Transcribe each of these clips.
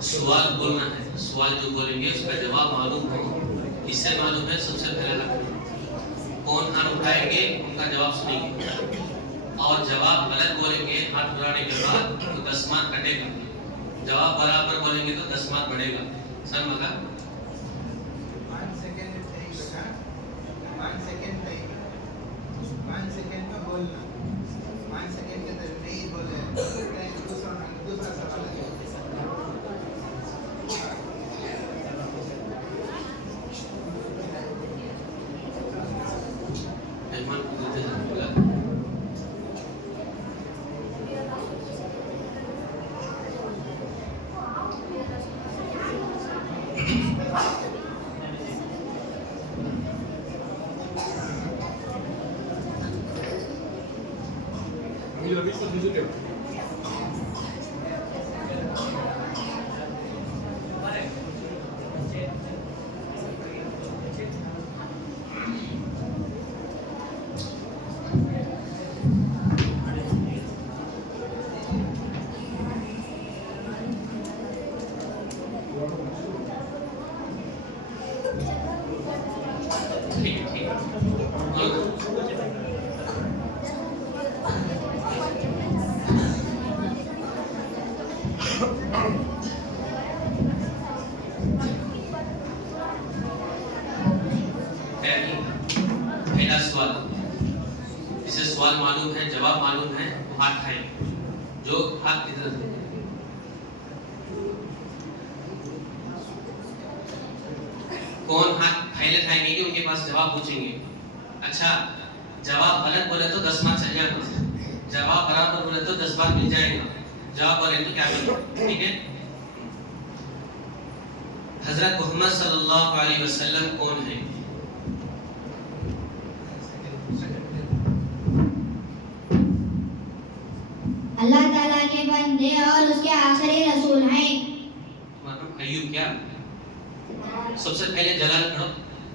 سوال بولنا ہے، سوال جو بولیں گے اس کا جواب معلوم ہو. اس سے معلوم ہے سب سے پہلے کون ہاتھ اٹھائیں گے ان کا جواب سنیں گے، اور جواب غلط بولیں گے ہاتھ اٹھانے کے بعد تو 10 مارک کٹے گا. جواب برابر بولیں گے تو 10 مارک بڑھے گا. سمجھ لگا؟ 1 سیکنڈ صحیح بیٹا، 1 سیکنڈ صحیح، 1 سیکنڈ کا بولنا، 1 سیکنڈ کے اندر نہیں بولے دوسرا سوال ہے. پہلا سوال، اسے سوال معلوم ہے، جواب معلوم ہے، ہاتھ اٹھائیں. جو ہاتھ کی طرف کون ہاتھ پہلے اٹھائیں گے ان کے پاس جواب پوچھیں گے. اچھا، جواب غلط بولے تو 10 مارک چل جائے گا، جواب برابر بولے تو 10 مارک مل جائے گا. جواب بولے تو کیا ملے گا؟ ٹھیک ہے. حضرت محمد صلی اللہ علیہ وسلم کون ہیں؟ اللہ تعالیٰ کے بندے اور اس کے آخری رسول ہیں. ایوب کیا؟ سب سے پہلے جلال پڑھو،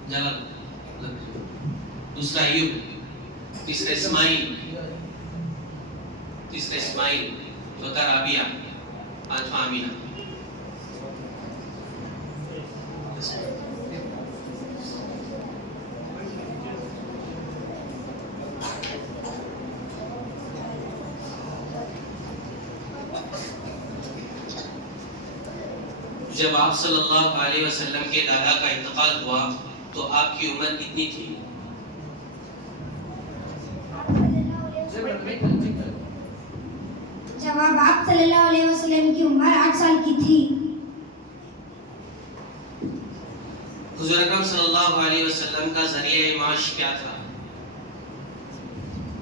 جلال. دوسرا ایوب، تیسرا اسماعیل، چوتھا رابعہ، پانچواں آمینہ. جب آپ صلی اللہ علیہ وسلم کے دادا کا انتقال ہوا تو آپ کی عمر کتنی تھی؟ جواب، آپ صلی اللہ علیہ وسلم کی عمر 8 سال کی تھی. حضور اکرم صلی اللہ علیہ وسلم کا ذریعہ معاش کیا تھا؟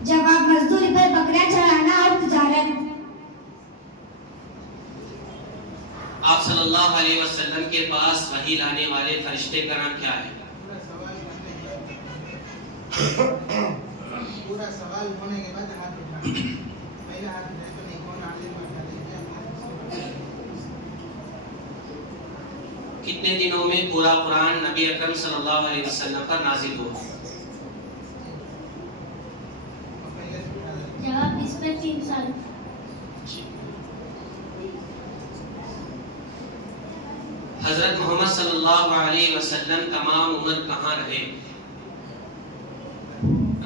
جواب، مزدوری پر بکریاں چرانا اور تجارت. آپ صلی اللہ علیہ وسلم کے پاس وحی لانے والے فرشتے کا نام کیا ہے؟ پورا سوال ہونے کے بعد ہاتھ اٹھانا. پہلا ہاتھ اٹھائے تو نہیں، کون عالم اٹھا دیجیے. کتنے دنوں میں پورا قرآن نبی اکرم صلی اللہ علیہ وسلم پر نازل ہوا؟ جواب، اس پر 3 سال. حضرت محمد صلی اللہ علیہ وسلم تمام عمر کہاں رہے؟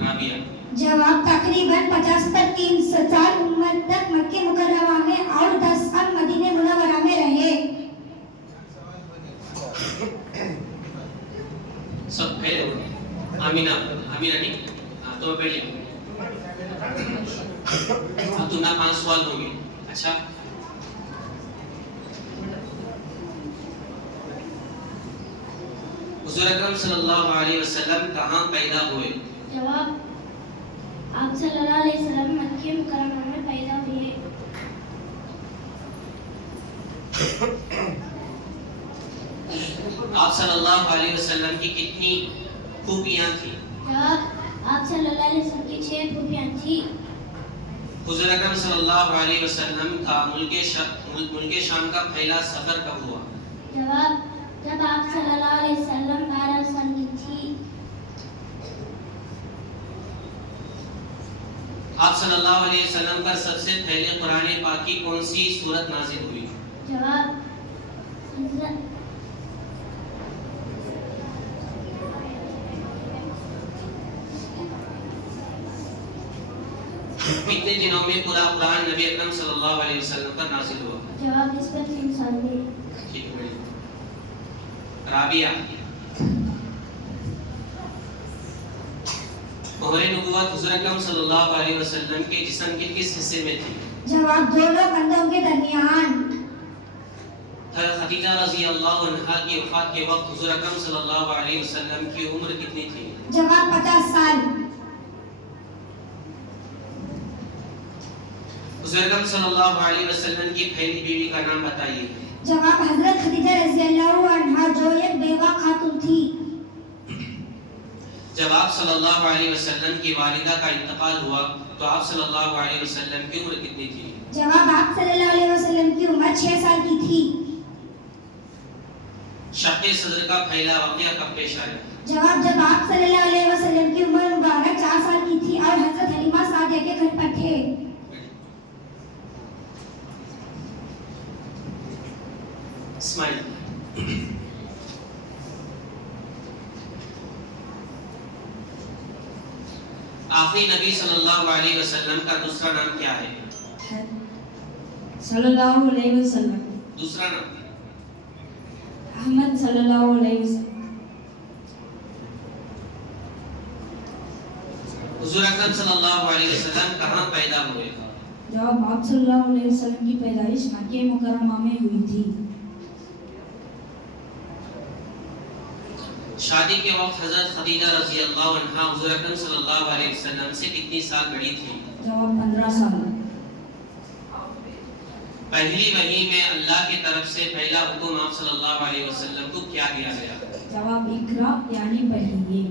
رابعہ. جواب، تقریباً 50 پر 3 سال عمر تک مکہ مکرمہ میں اور 10 سال مدینہ منورہ میں رہے. سب پہلے آمینہ نہیں؟ تو پہلے تمہارا 5 سوال ہوں گے. اچھا، حضور اکرم صلی اللہ علیہ وسلم کہاں پیدا ہوئے؟ جواب، آپ صلی اللہ علیہ وسلم مکہ مکرمہ میں پیدا ہوئے. آپ صلی اللہ علیہ وسلم کی کتنی خوبیاں تھیں؟ جواب آپ صلی اللہ علیہ وسلم کی 6 خوبیاں تھی. حضور اکرم صلی اللہ علیہ وسلم کا ملک شام کا پہلا سفر کب ہوا؟ جواب جب آپ صلی اللہ علیہ وسلم 12 سال کی تھی. آپ صلی اللہ علیہ وسلم پر سب سے پہلے قرآن پاک کی کون سی سورت نازل ہوئی؟ جواب حضرت کتنے دنوں میں پورا قرآن نبی اکرم صلی اللہ علیہ وسلم پر نازل ہوا؟ جواب اس پر 3 سال میں. ٹھیک ہے. رابعہ، مہر نبوت حضور اکرم صلی اللہ علیہ وسلم کے جسم کے کس حصے میں تھی؟ جواب دونوں کندھوں کے درمیان. حضرت خدیجہ رضی اللہ عنہا کی وفات کے وقت حضور اکرم صلی اللہ علیہ وسلم کی عمر کتنی تھی؟ جواب 50 سال. حضور اکرم صلی اللہ علیہ وسلم کی پہلی بیوی کا نام بتائیے. جواب حضرت خدیجہ رضی اللہ عنہا جو ایک بیوہ خاتون تھی. جب آپ صلی اللہ علیہ وسلم کی والدہ کا انتقال ہوا تو آپ صلی اللہ علیہ وسلم کی عمر کتنی تھی؟ جواب آپ صلی اللہ علیہ وسلم کی عمر 6 سال کی تھی. شق صدر کا پہلا واقعہ کب پیش آیا؟ جواب جب آپ صلی اللہ علیہ وسلم کی عمر مبارک 4 سال کی تھی اور حضرت حلیمہ سعدیہ کے گھر پر تھے. اسماعیل، آخری نبی صلی اللہ علیہ وسلم کا دوسرا نام کیا ہے؟ صلی اللہ علیہ وسلم. دوسرا نام؟ احمد صلی اللہ علیہ وسلم. حضور اکرم صلی اللہ علیہ وسلم کہاں پیدا ہوئے؟ جواب آپ صلی اللہ علیہ وسلم کی پیدائش مکہ مکرمہ میں ہوئی تھی. شادی کے وقت حضرت خدیجہ رضی اللہ عنہا حضور اکرم صلی اللہ علیہ وسلم سے کتنی سال بڑی تھی؟ جواب 15 سال. پہلی وحی میں اللہ کی طرف سے پہلا حکم آپ صلی اللہ علیہ وسلم کو کیا دیا گیا؟ جواب اقرا یعنی پڑھیے.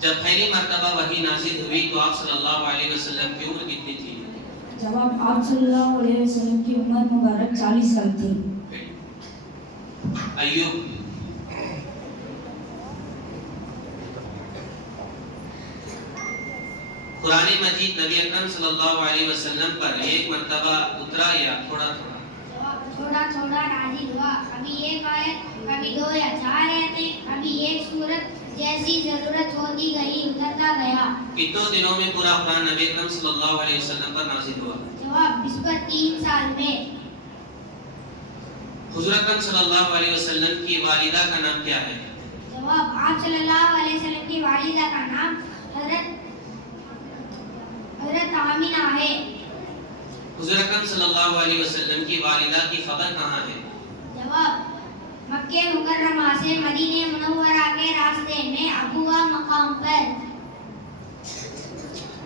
جب پہلی مرتبہ وحی نازل ہوئی تو آپ صلی اللہ علیہ وسلم کی عمر کتنی تھی؟ جواب آپ صلی اللہ علیہ وسلم کی عمر مبارک 40 سال تھی. ایوب، قرآن مجید نبی اکرم صلی اللہ علیہ وسلم پر ایک مرتبہ اترا یا تھوڑا تھوڑا؟ تھوڑا تھوڑا نازل ہوا. کبھی ایک آیت، کبھی 2 یا 4 آیتیں، کبھی ایک سورت جیسی ضرورت ہوتی گئی اترتا گیا. کتنوں دنوں میں پورا قرآن نبی اکرم صلی اللہ علیہ وسلم پر نازل ہوا؟ جواب اس پر 3 سال میں. حضور اکرم صلی اللہ علیہ وسلم کی والدہ کا نام کیا ہے؟ جواب آپ صلی اللہ علیہ وسلم کی والدہ کا نام حضرت آمینہ ہے. حضور اکرم صلی اللہ علیہ وسلم کی والدہ کی خبر کہاں ہے؟ جواب مکہ مکرمہ سے مدینہ منورہ کے راستے میں ابوا مقام پر.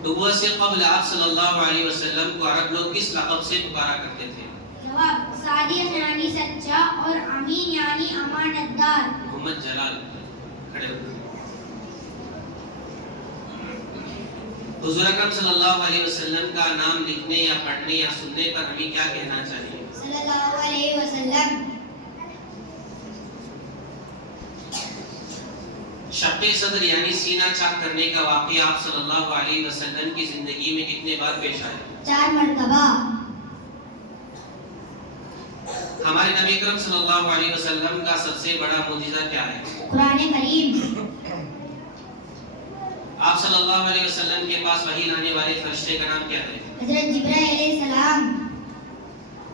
نبوت سے قبل آپ صلی اللہ علیہ وسلم کو عرب لوگ کس لقب سے پکارا کرتے تھے؟ جواب صادق یعنی سچا اور امین یعنی امانت دار. محمد جلال، کھڑے ہو. حضور اکرم صلی اللہ علیہ وسلم کا نام لکھنے یا پڑھنے یا سننے پر ہمیں کیا کہنا چاہیے؟ صلی اللہ علیہ وسلم. شق صدر یعنی سینہ چاک کرنے کا واقعہ آپ صلی اللہ علیہ وسلم کی زندگی میں کتنے بار پیش آیا؟ 4 مرتبہ. ہمارے نبی اکرم صلی اللہ علیہ وسلم کا سب سے بڑا معجزہ کیا ہے؟ قرآن کریم. آپ صلی اللہ علیہ وسلم کے پاس وحی لانے والے فرشتے کا نام کیا ہے؟ حضرت جبرائیل علیہ السلام.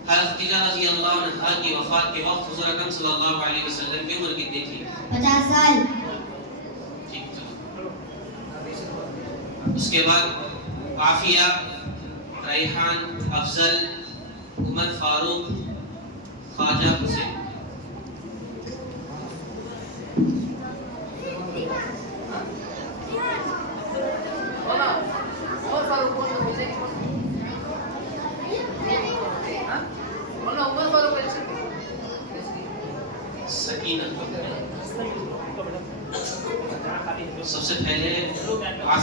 حضرت خدیجہ رضی اللہ عنہا کی وفات کے وقت حضور اکرم صلی اللہ علیہ وسلم کی عمر کتنی تھی؟ 50 سال. ٹھیک ہے. اس کے بعد عافیہ، ریحان، افضل، عمر فاروق، خواجہ حسین.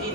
3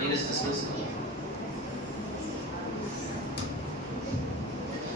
-10।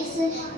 1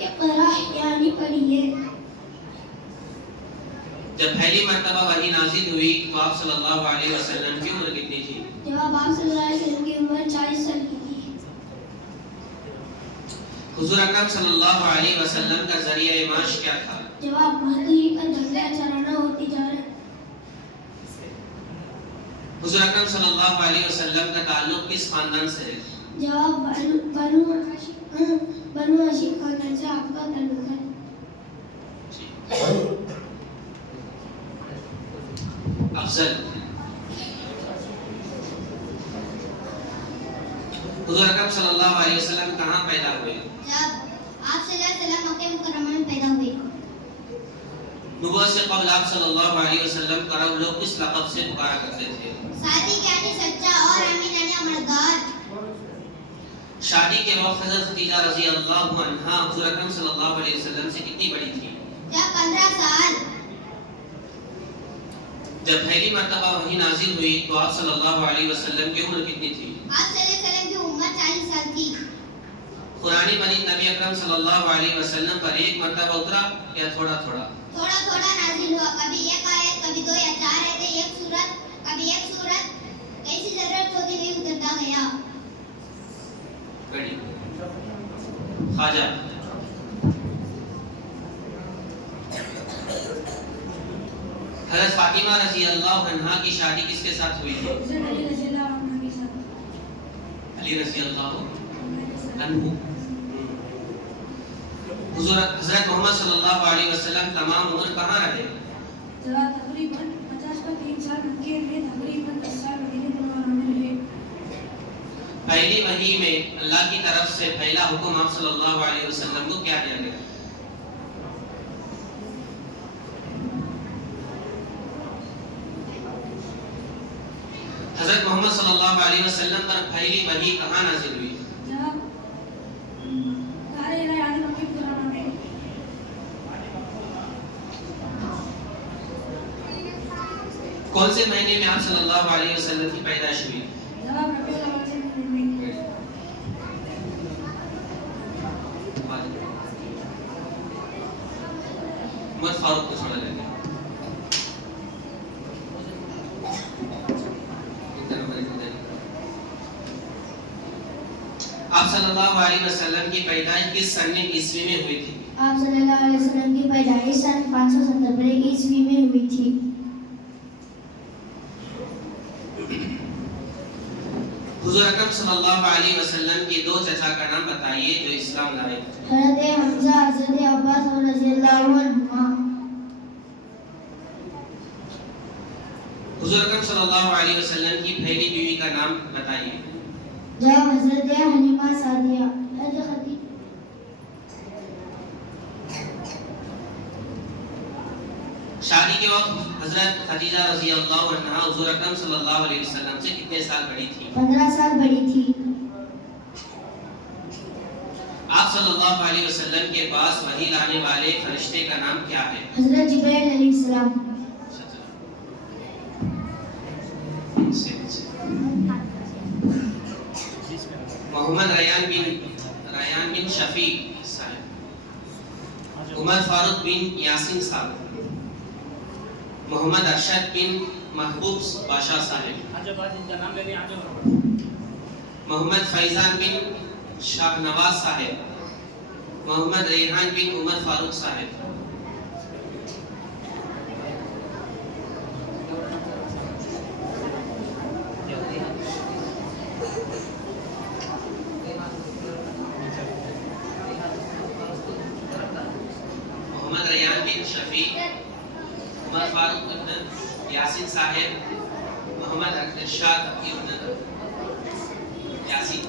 اقرا یعنی پڑھیے. جب پہلی مرتبہ وحی نازل ہوئی تو آپ صلی اللہ علیہ وسلم کی عمر کتنی تھی؟ جواب آپ صلی اللہ علیہ وسلم کی عمر 40 سال کی تھی. حضور اکرم صلی اللہ علیہ وسلم کا ذریعہ معاش کیا تھا؟ جواب مزدوری پر بکریاں چرانا اور تجارت. حضور اکرم صلی اللہ علیہ وسلم کا تعلق کس خاندان سے ہے؟ جواب بنو ہاشم خاندان سے آپ کا تعلق ہے. افضل. حضور اکرم صلی اللہ علیہ وسلم کہاں پیدا ہوئے؟ جب آپ صلی اللہ علیہ وسلم مکہ مکرمہ میں پیدا ہوئے. نبوت سے قبل آپ صلی اللہ علیہ وسلم کا عرب لوگ کس لقب سے پکارا کرتے تھے؟ صادق یعنی سچا اور امین یعنی امانتدار. شادی کے وقت حضرت خدیجہ رضی اللہ عنہا حضور اکرم صلی اللہ علیہ وسلم سے کتنی بڑی تھی؟ جب 15 سال. جب پہلی مرتبہ وحی نازل ہوئی تو آپ صلی اللہ علیہ وسلم کی عمر کتنی تھی؟ آپ صلی اللہ علیہ وسلم کی عمر 40 سال تھی. قرآن مجید نبی اکرم صلی اللہ علیہ وسلم پر ایک مرتبہ اترا یا تھوڑا تھوڑا؟ تھوڑا تھوڑا نازل ہوا. کبھی ایک آیت, کبھی 2 یا 4 آیتیں, ایک سورت, کبھی ایک سورت. ایسی ضرورت ہوتی نہیں اترتا گیا. بڑی خواجہ. حضرت فاطمہ رضی اللہ عنہا کی شادی کس کے ساتھ ہوئی تھی؟ حضرت علی رضی اللہ عنہ کے ساتھ. علی رضی اللہ عنہ. حضرت محمد صلی اللہ علیہ وسلم تمام عمر کہاں رہے؟ جواب تقریباً 50 پر 3 سال مکے میں, تقریباً 10 سال مدینہ منورہ میں رہے. پہلی وحی میں اللہ کی طرف سے پہلا حکم آپ صلی اللہ علیہ وسلم کو کیا دیا گیا؟ حضرت محمد صلی اللہ علیہ وسلم پر پہلی وحی کہاں نازل ہوئی؟ جواب غار ہرا یعنی مکہ مکرمہ میں. کون سے مہینے میں آپ صلی اللہ علیہ وسلم کی پیدائش ہوئی؟ جواب ربیع الاول سے مہینے میں. عمر فاروق کو چھوڑا لے گیا. آپ صلی اللہ علیہ وسلم کی پیدائش کس سن عیسوی میں ہوئی تھی؟ آپ صلی اللہ علیہ وسلم کی پیدائش سن 570 عیسوی میں ہوئی تھی. حضور اکرم صلی اللہ علیہ وسلم کے 2 چچا کا نام بتائیے جو اسلام لائے. حضرت حمزہ, حضرت عباس اور رضی اللہ عنہما. حضور اکرم صلی اللہ علیہ وسلم کی پہلی بیوی کا نام بتائیے. جب حضرت حلیمہ سعدیہ. شادی کے وقت حضرت خدیجہ رضی اللہ عنہا حضور اکرم صلی اللہ علیہ وسلم سے کتنے سال بڑی تھی؟ 15 سال بڑی تھی. آپ صلی اللہ علیہ وسلم کے پاس وحی لانے والے فرشتے کا نام کیا ہے؟ حضرت جبرائیل علیہ السلام. محمد ریان بن شفیع صاحب. عمر فاروق بن یاسین صاحب. محمد ارشد بن محبوب بادشاہ صاحب. ان کا نام لے لیں. محمد فیضان بن شاہ نواز صاحب. محمد ریحان بن عمر فاروق صاحب. محمد ریان بن شفیع, عمر فاروق بن یاسین صاحب, محمد ارشاد بن یاسین.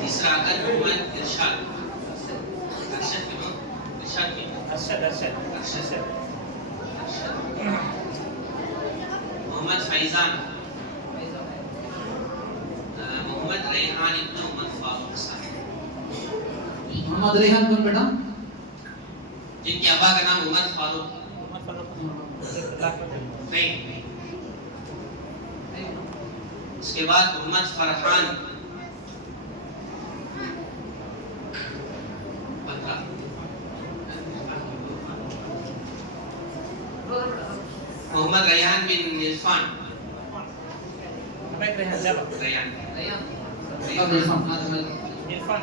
تیسرا عقد محمد ارشاد. محمد فیضان. ریحان ابن عمر فاروق صاحب. محمد ریحان کون بیٹا؟ جن کے ابا کا نام عمر فاروق نہیں. اس کے بعد محمد فرحان 15. محمد ریحان بن Irfan. baik Rehan siapa? Rehan Irfan.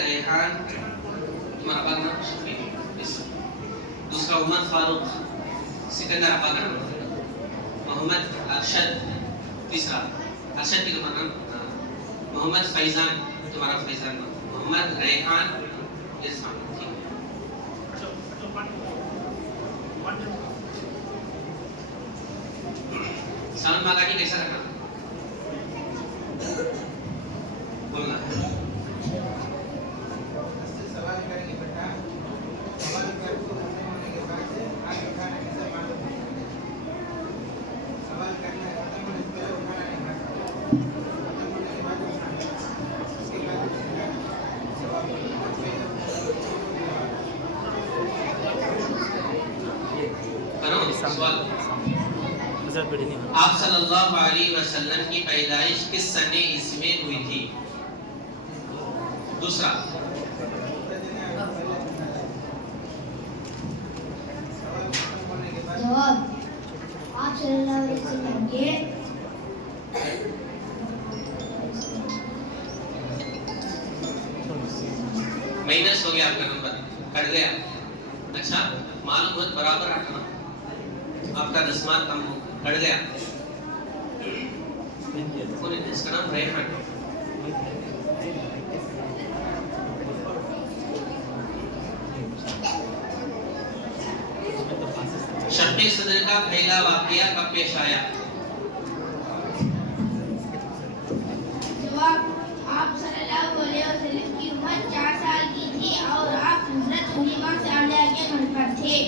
Rehan تمہارا ابا کا نام شفیع. دوسرا عمر فاروق. سکندر ابا کا نام. محمد ارشد تیسرا. ارشد کی تمہارا نام. محمد فیضان تمہارا فیضان. محمد ریحان عرفان. ساؤنڈ ماگاٹی کیسا رکھا بولنا. سوال کریں گے بیٹا. سوال کر کے ختم ہونے کے بعد سے آگے اٹھانا کیسے معلوم ہے. سوال کرنا ختم ہونے سے پہلے اٹھانا نہیں ہے. ختم ہونے کے بعد اٹھانا. اس کے بعد سوال کرو سوال. Hazrat begini. آپ صلی اللہ علیہ وسلم کی پیدائش کس سنے عیسوی میں ہوئی تھی؟ دوسرا. جواب آپ صلی اللہ علیہ وسلم کے مائنس ہو گیا آپ کا نمبر کٹ گیا. اچھا معلوم بہت برابر رکھنا. آپ کا دسمات کم ہو کٹ گیا. اس کا نام ریحان. شق صدر کا پہلا واقعہ کب پیش آیا؟ جواب آپ صلی اللہ علیہ وسلم کی عمر 4 سال کی تھی اور آپ حضرت حلیمہ سعدیہ کے گھر پر تھے.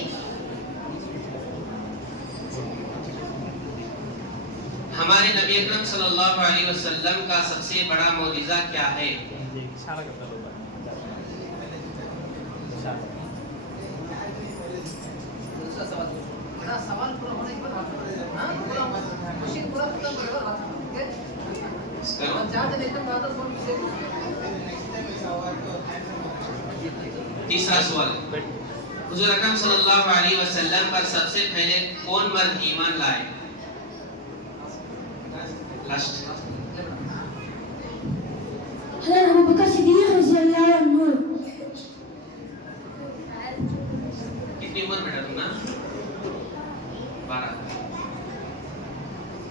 ہمارے نبی اکرم صلی اللہ علیہ وسلم کا سب سے بڑا معجزہ کیا ہے؟ Salah kata lupa. تیسرا سوال. حضور اکرم صلی اللہ علیہ وسلم پر سب سے پہلے کون مرد ایمان لائے؟ لاسٹ. حضرت ابو بکر صدیق رضی اللہ عنہ. کتنی عمر بیٹا تم نا؟ 12.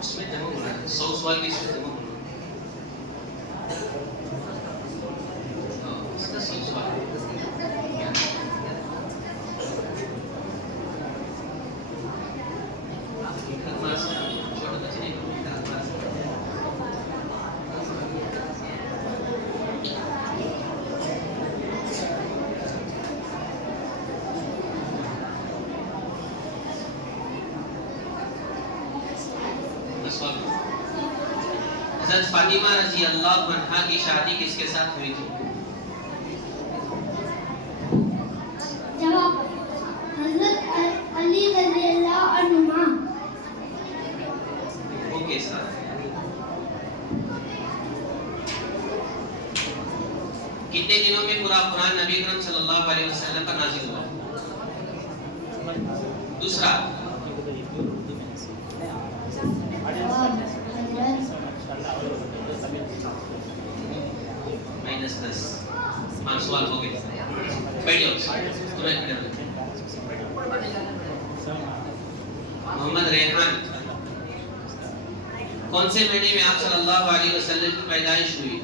اس میں جمع ہونا ہے 100 سوال کی اس میں جمع ہونا ہے. اس کا 100 سوال. چھوٹا بچے نہیں حضرت فاطمہ رضی اللہ عنہا کی شادی کس کے ساتھ ہوئی تھی؟ جواب حضرت علی رضی اللہ عنہما. وہ کے ساتھ. کتنے دنوں میں پورا قرآن نبی اکرم صلی اللہ علیہ وسلم پر نازل ہوا؟ دوسرا. جواب حضرت -10. 5 سوال ہو گئے. بیٹھو تمہیں کھڑے ہو. محمد ریحان کون سے مہینے میں آپ صلی اللہ علیہ وسلم کی پیدائش ہوئی؟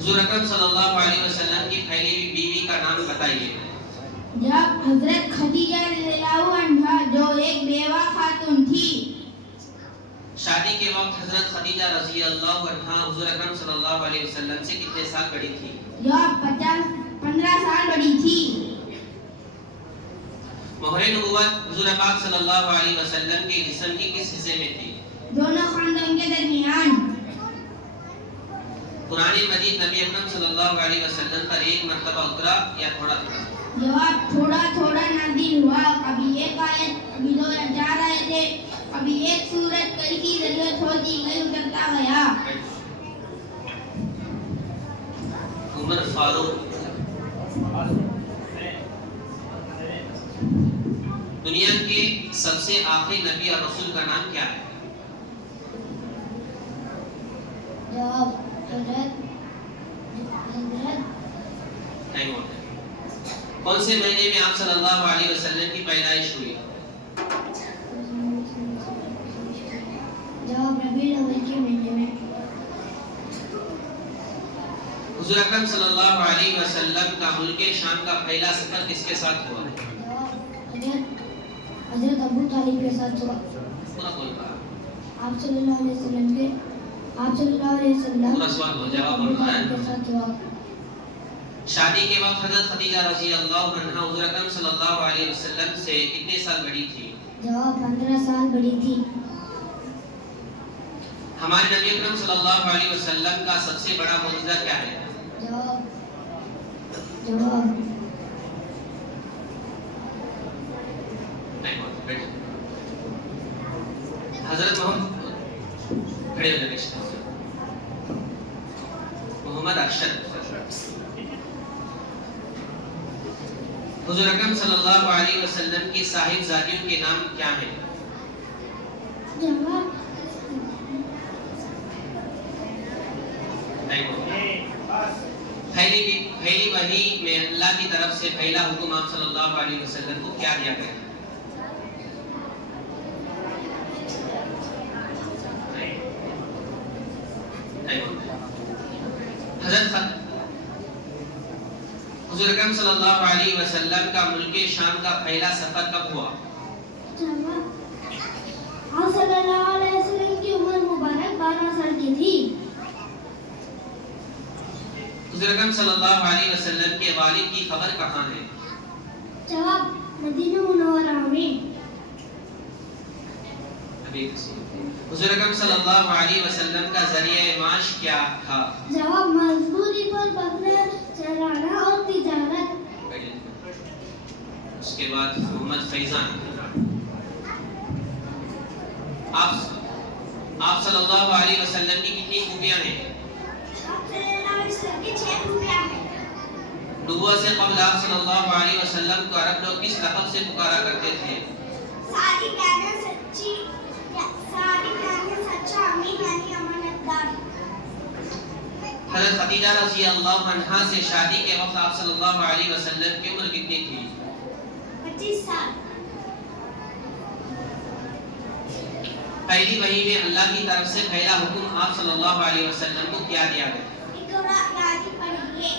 حضور اکرم صلی اللہ علیہ وسلم کی پہلی بیوی کا نام بتائیے. جب حضرت خدیجہ رضی اللہ عنہا جو ایک بیوہ خاتون تھی. شادی کے وقت حضرت خدیجہ رضی اللہ عنہا حضور اکرم صلی اللہ علیہ وسلم سے کتنے سال بڑی تھی؟ جو 15 سال بڑی تھی. مہر نبوت حضور پاک صلی اللہ علیہ وسلم کے جسم کے کس حصے میں تھی؟ دونوں خاندان کے درمیان. قرآن مجید نبی اکرم صلی اللہ علیہ وسلم پر ایک مرتبہ اترا یا تھوڑا تھوڑا؟ جواب تھوڑا تھوڑا نازل ہوا. کبھی ایک آیت، کبھی 2 یا 4 آیتیں، کبھی ایک سورت، کئی کی ضرورت ہوتی گئی اترتا گیا. عمر فاروق دنیا کے سب سے آخری نبی اور رسول کا نام کیا ہے؟ جواب حضرت ٹائم ہوتا ہے. کون سے مہینے میں آپ صلی اللہ علیہ وسلم کی پیدائش ہوئی؟ جواب ربیع الاول کے مہینے میں. حضور اکرم صلی اللہ علیہ وسلم کا ملک شام کا پہلا سفر کس کے ساتھ ہوا؟ حضرت ابو طالب کے ساتھ ہوا. پورا بول پا آپ صلی اللہ علیہ وسلم کے پورا سوال ہو جواب بول رہا ہے. کے ساتھ ہوا. شادی کے وقت حضرت خدیجہ رضی اللہ عنہا حضور اکرم صلی اللہ علیہ وسلم سے کتنے سال بڑی تھی؟ جواب 15 سال بڑی تھی. ہمارے نبی اکرم صلی اللہ علیہ وسلم کا سب سے بڑا معجزہ کیا ہے؟ جواب حضرت محمد ارشد. حضور اکرم صلی اللہ علیہ وسلم کی صاحب زادیوں کے نام کیا ہیں؟ جواب پہلی وحی میں اللہ کی طرف سے پہلا حکم آپ صلی اللہ علیہ وسلم کو کیا دیا گیا؟ حضور اکرم صلی اللہ علیہ وسلم کا ملک شام کا پہلا سفر کب ہوا؟ جواب آپ صلی اللہ علیہ وسلم کی عمر مبارک 12 سال کی تھی. حضور اکرم صلی اللہ علیہ وسلم کے والد کی خبر کہاں ہے؟ جواب مدینہ منورہ میں. حضور اکرم صلی اللہ علیہ وسلم کا ذریعہ معاش کیا تھا؟ جواب مزدوری پر بکرے چرانا اور تجارت. اس کے بعد محمد فیضان. آپ صلی اللہ علیہ وسلم کی کتنی خوبیاں ہیں؟ آپ صلی اللہ علیہ وسلم کی 6 خوبیاں ہیں. نبوت سے قبل آپ صلی اللہ علیہ وسلم کو عرب لوگ کس لقب سے پکارا کرتے تھے؟ صادق یعنی سچی، صادق یعنی سچا، امین یعنی امانتدار. حضرت خدیجہ رضی اللہ عنہا سے شادی کے وقت آپ صلی اللہ علیہ وسلم کی عمر کتنی تھی؟ 25 سال. پہلی وحی میں اللہ کی طرف سے پہلا حکم آپ صلی اللہ علیہ وسلم کو کیا دیا گیا؟ اقرا یعنی پڑھیے.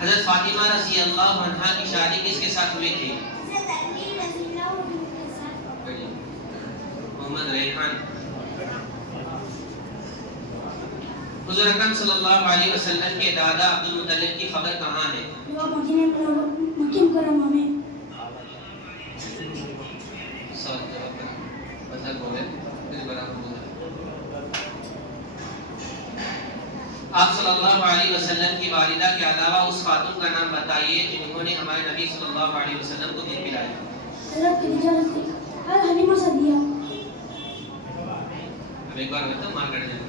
حضرت فاطمہ رضی اللہ عنہا کی شادی کس کے ساتھ ہوئی تھی؟ حضرت علی رضی اللہ عنہ کے ساتھ. محمد ریحان. حضور اکرم صلی اللہ علیہ وسلم کے دادا عبد المطلب کی خبر کہاں ہے؟ وہ مکہ مکرمہ میں. آپ صلی اللہ علیہ وسلم کی والدہ کے علاوہ اس خاتون کا نام بتائیے جنہوں نے ہمارے نبی صلی اللہ علیہ وسلم کو دودھ پلایا. حضرت خدیجہ رضی اللہ حلیمہ سعدیہ. اب ایک بار بتا مار کٹ جائے.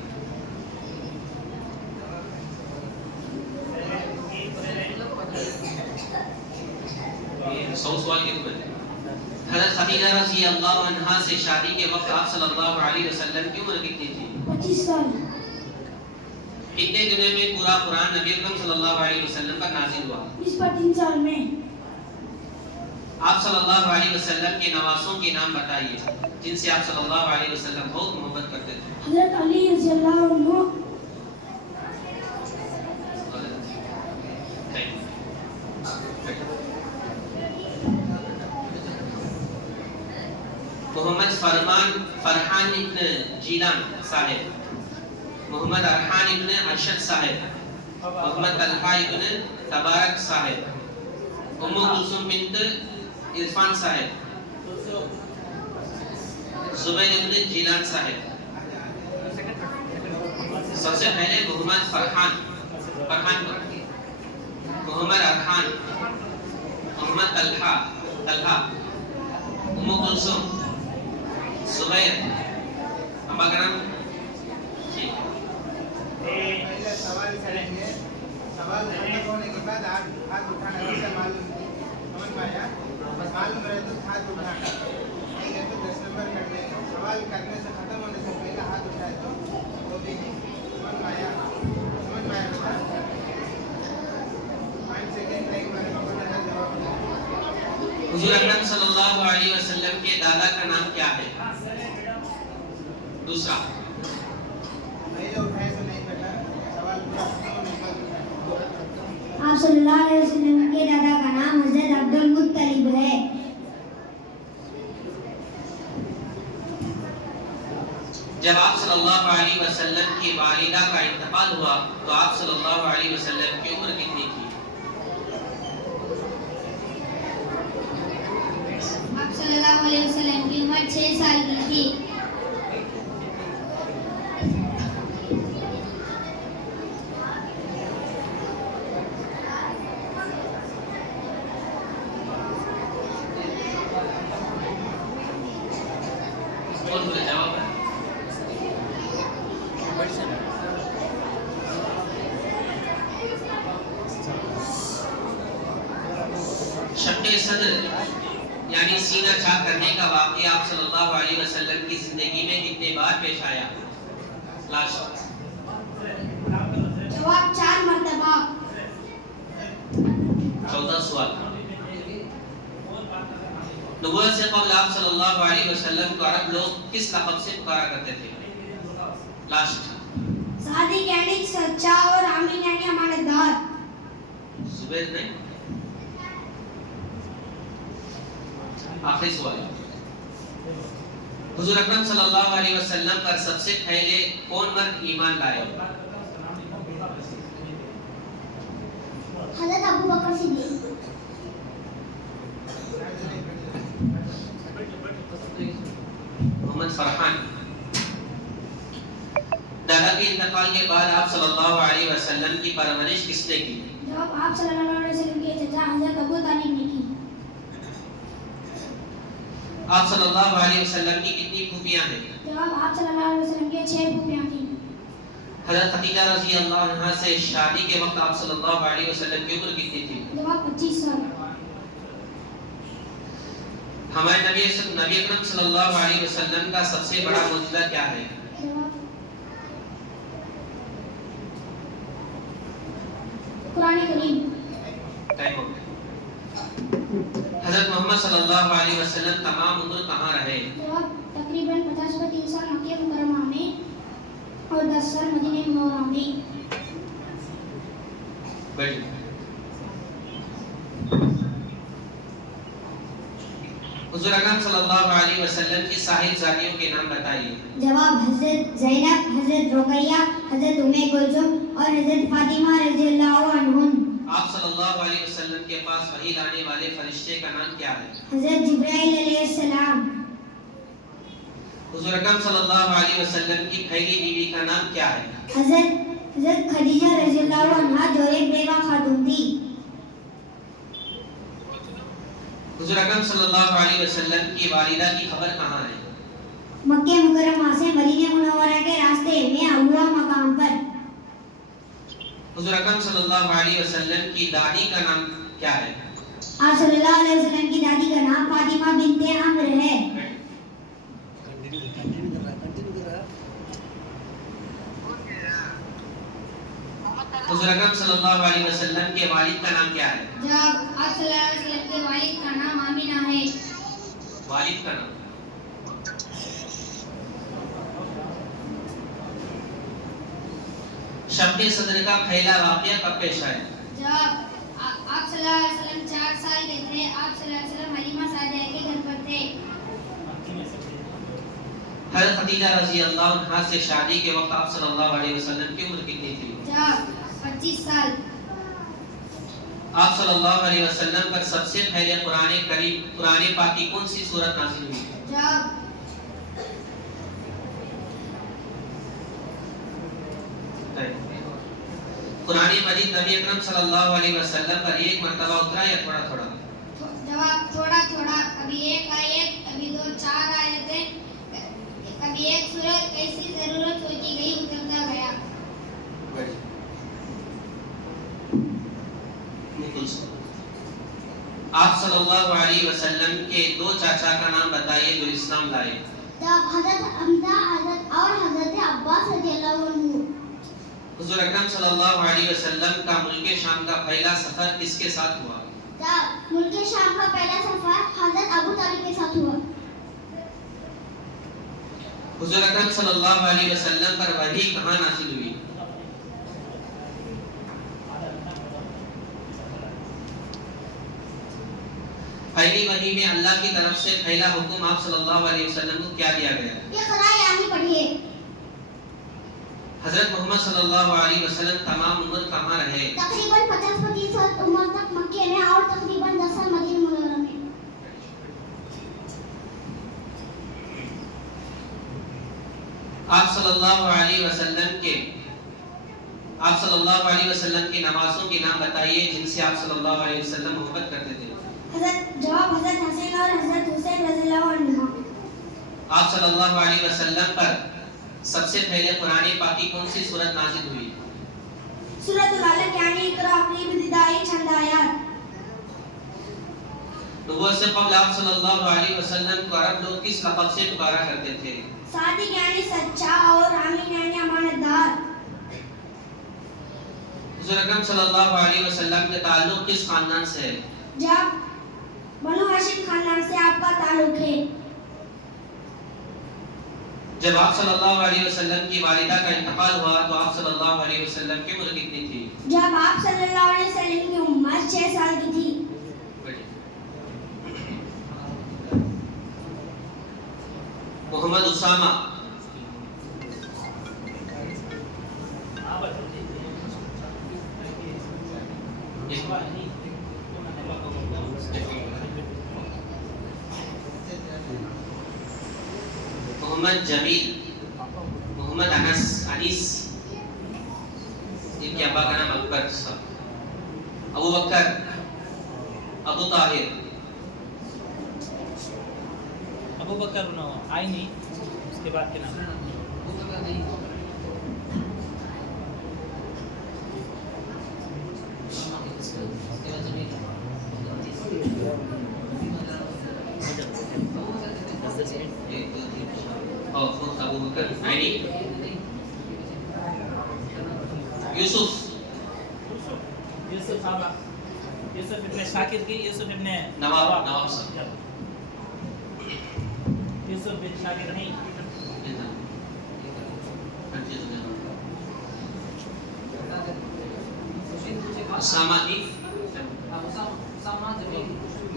سو سوال کے اوپر. حضرت خدیجہ رضی اللہ عنہا سے شادی کے وقت آپ صلی اللہ علیہ وسلم کی عمر کتنی تھی؟ 25 سال. کتنے دنوں میں پورا قرآن نبی اکرم صلی اللہ علیہ وسلم پر نازل ہوا؟ 3 سال میں. آپ صلی اللہ علیہ وسلم کے نواسوں کے نام بتائیے جن سے آپ صلی اللہ علیہ وسلم بہت محبت کرتے تھے. حضرت علی رضی اللہ عنہ، ارحان ابن جیلان صاحب, محمد ارحان ابن ارشد صاحب, محمد طلحہ ابن تبارک صاحب, ام کلثوم بنت عرفان صاحب, زبیر ابن جیلان صاحب. سب سے پہلے محمد فرحان, محمد ارحان, محمد طلحہ, ام کلثوم, زبیر. اب اگر جی پہلے سوال کریں گے, سوال ختم ہونے کے بعد ہاتھ اٹھانا ویسے معلوم سمجھ میں آیا, بس معلوم رہے تو ہاتھ اٹھانا, نہیں ہے تو 10 نمبر کر لیں. سوال کرنے سے ختم ہونے سے پہلے ہاتھ اٹھائے تو وہ بھی نہیں. سمجھ میں آیا بیٹا. 5 سیکنڈ ٹائم میرے کو پتہ ہے جواب دیں. حضور اکرم صلی اللہ علیہ وسلم کے دادا کا نام کیا ہے؟ دوسرا. نہیں جو اٹھائے تو نہیں بیٹا, سوال پورا ختم ہونے کے بعد اٹھائے. آپ صلی اللہ علیہ وسلم کے دادا کا نام حضرت عبد المطلب ہے. جب آپ صلی اللہ علیہ وسلم کی والدہ کا انتقال ہوا تو آپ صلی اللہ علیہ وسلم کی عمر کتنی تھی؟ آپ صلی اللہ علیہ وسلم کی عمر 6 سال کی تھی. کون بولے جواب ہے؟ شق صدر یعنی سینہ چاک کرنے کا واقعہ آپ صلی اللہ علیہ وسلم کی زندگی میں کتنے بار پیش آیا؟ لاسٹ. جواب 4 مرتبہ. 14 سوال. نبوت سے قبل آپ صلی اللہ علیہ وسلم کو عرب لوگ کس لقب سے پکارا کرتے تھے؟ لاسٹ. صادق یعنی سچا اور امین یعنی امانتدار. زبیر نہیں. آخری سوال. حضور اکرم صلی اللہ علیہ وسلم پر سب سے پہلے کون مرد ایمان لائے؟ حضرت ابو بکر صدیق. محمد فرحان. دادا کے انتقال کے بعد آپ صلی اللہ علیہ وسلم کی پرورش کس نے کی؟ جواب آپ صلی اللہ علیہ وسلم کے چچا حضرت ابو طالب نے کی. آپ صلی اللہ علیہ وسلم کی کتنی پھوپھیاں ہیں؟ جواب آپ صلی اللہ علیہ وسلم کے 6 پھوپھیاں تھیں. حضرت خدیجہ رضی اللہ عنہا سے شادی کے وقت آپ صلی اللہ علیہ وسلم کی عمر کتنی تھی؟ جواب 25 سال. ہمارے نبی اکرم صلی اللہ علیہ وسلم کا سب سے بڑا معجزہ کیا ہے؟ جواب قرآن کریم. ٹائم ہو گیا. حضرت محمد صلی اللہ علیہ وسلم تمام عمر کہاں رہے؟ جواب تقریباً 50 و 3 سال مکہ مکرمہ میں اور 10 سال مدینہ منورہ میں. بیٹھیں. حضور اکرم صلی اللہ علیہ وسلم کی صاحبزادیوں کے نام بتائیے. جواب حضرت زینب, حضرت رقیہ, حضرت ام کلثوم اور حضرت فاطمہ رضی اللہ عنہن. آپ صلی اللہ علیہ وسلم کے پاس وحی لانے والے فرشتے کا نام کیا ہے؟ حضرت جبرائیل علیہ السلام. حضور اکرم صلی اللہ علیہ وسلم کی پہلی بیوی کا نام کیا ہے؟ حضرت خدیجہ رضی اللہ عنہا جو ایک بیوہ خاتون تھی. حضور اکرم صلی اللہ علیہ وسلم کی والدہ کی خبر کہاں ہے؟ مکہ مکرمہ سے مدینہ منورہ کے راستے میں ابوا مقام پر. حضور اکرم صلی اللہ علیہ وسلم کی دادی کا نام کیا ہے؟ آپ صلی اللہ علیہ وسلم کی دادی کا نام فاطمہ بنت عمر ہے. حضور اکرم صلی اللہ علیہ وسلم کے والد کا نام کیا ہے؟ جواب آپ صلی اللہ علیہ وسلم کے والد کا نام آمینہ ہے. والد کا نام. شب صدر کا پہلا واقعہ کب پیش آیا؟ جواب آپ صلی اللہ علیہ وسلم 4 سال کے تھے. آپ صلی اللہ علیہ وسلم حلیمہ سعدیہ کے گھر پر تھے. حضرت خدیجہ رضی اللہ عنہا سے شادی کے وقت آپ صلی اللہ علیہ وسلم کی عمر کتنی تھی؟ جواب 25 سال. آپ صلی اللہ علیہ وسلم پر سب سے پہلے قرآن پاک کی کون سی سورت نازل ہوئی؟ جواب قرآن مجید نبی اکرم صلی اللہ علیہ وسلم پر ایک مرتبہ اترا یا تھوڑا تھوڑا؟ جواب تھوڑا تھوڑا. کبھی ایک آیت, کبھی 2-4 آیتیں, کبھی ایک سورت. ایسی ضرورت ہوتی گئی اترتا گیا. آپ صلی اللہ علیہ وسلم کے 2 چاچا کا نام بتائیے جو اسلام لائے. حضرت حمزہ اور حضرت عباس رضی اللہ عنہ. حضور اکرم صلی اللہ علیہ وسلم کا ملک شام کا پہلا سفر کس کے ساتھ ہوا؟ ملک شام کا پہلا سفر حضرت ابو طالب کے ساتھ ہوا. حضور اکرم صلی اللہ علیہ وسلم پر وحی کہاں نازل ہوئی؟ پہلی وحی میں اللہ کی طرف سے پہلا حکم آپ صلی اللہ علیہ وسلم کو کیا دیا گیا؟ اقرا یعنی پڑھیے. حضرت محمد صلی اللہ علیہ وسلم تمام عمر کہاں رہے؟ تقریباً 50 سال عمر تک مکے میں اور تقریباً 10 سال مدینہ منورہ میں. آپ صلی اللہ علیہ وسلم کی نمازوں کے نام بتائیے جن سے آپ صلی اللہ علیہ وسلم محبت کرتے تھے. جواب حضرت حسین اور حضرت حسین رضی اللہ عنہ. آپ صلی اللہ علیہ وسلم پر سب سے پہلے قرآن پاک کی کون سی سورت نازل ہوئی؟ سورۃ العلق یعنی اقرا کی ابتدائی چند آیات. نبوت سے قبل آپ صلی اللہ علیہ وسلم کو عرب لوگ کس لقب سے پکارا کرتے تھے؟ صادق یعنی سچا اور امین یعنی امانت دار. حضور اکرم صلی اللہ علیہ وسلم کے تعلق کس خاندان سے ہے؟ جب بنو ہاشم خاندان سے آپ کا تعلق ہے. جب آپ صلی اللہ علیہ وسلم کی والدہ کا انتقال ہوا تو آپ صلی اللہ علیہ وسلم کی عمر کتنی تھی؟ جب آپ صلی اللہ علیہ وسلم کی عمر 6 سال کی تھی. محمد اسامہ محمد جمیل محمد انیس ان کے ابا کا نام اکبر صاحب ابو بکر ابو طاہر ابو بکر آئی نہیں اس کے بعد کے نام ابو بکر یوسف ابن شاکر کی یوسف ابن نواب صاحب یوسف بن شاکر نہیں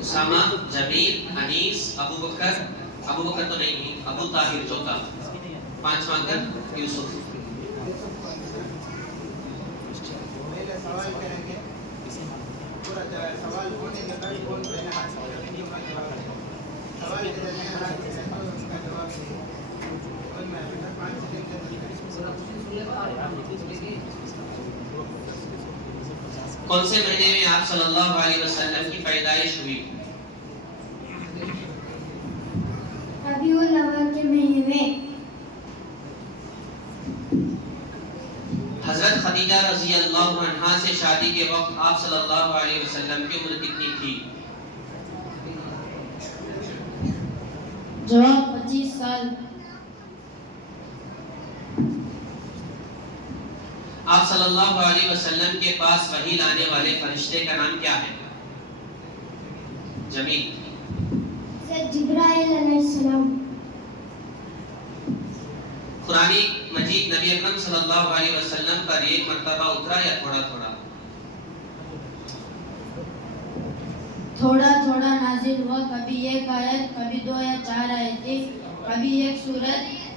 اسامہ جمیل انیس ابو بکر تو نہیں ابو طاہر چوتھا پانچواں کر یوسف. پہلے سوال کریں گے پورا سوال ہونے کے بعد کون پہلے ہاتھ سوال کے درمیان ہاتھ اس کا جواب اور میں 5 سیکنڈ کون سے مہینے میں آپ صلی اللہ علیہ وسلم کی پیدائش ہوئی؟ ربیع الاول کے مہینے میں. حضرت خدیجہ رضی اللہ عنہا سے شادی کے وقت آپ صلی اللہ علیہ وسلم کی عمر کتنی تھی؟ جواب 25 سال. آپ صلی اللہ علیہ وسلم کے پاس وحی لانے والے فرشتے کا نام کیا ہے؟ جمیل جبرائیل علیہ السلام. قرآن مجید نبی اکرم صلی اللہ علیہ وسلم پر ایک مرتبہ اترا یا تھوڑا تھوڑا؟ تھوڑا تھوڑا نازل ہوا. کبھی ایک آیت, کبھی 2 یا 4 آیتیں, کبھی ایک سورت.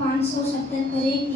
577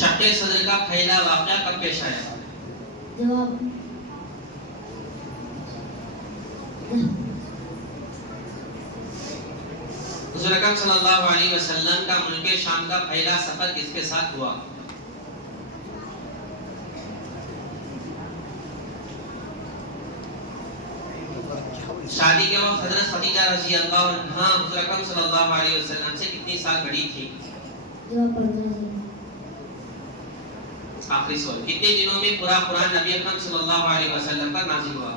شق صدر کا پہلا واقعہ کب پیش آیا؟ جواب حضور اکرم صلی اللہ علیہ وسلم کا ملک شام کا پہلا سفر کس کے ساتھ ہوا؟ شادی کے وقت حضرت خدیجہ رضی اللہ عنہا حضور اکرم صلی اللہ علیہ وسلم سے کتنی سال بڑی تھی؟ جواب 15 آخری سوال، کتنے دنوں میں پورا قرآن نبی اکرم صلی اللہ علیہ وسلم پر نازل ہوا؟